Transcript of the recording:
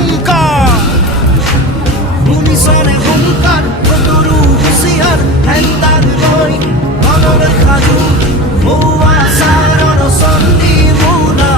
হুঙ্কার ভূমিসনে হুঙ্কার কতরু হুঁশিয়ার হেন্দার রই মনর খাজু ভৌয়া সারর সন্ধি মুনা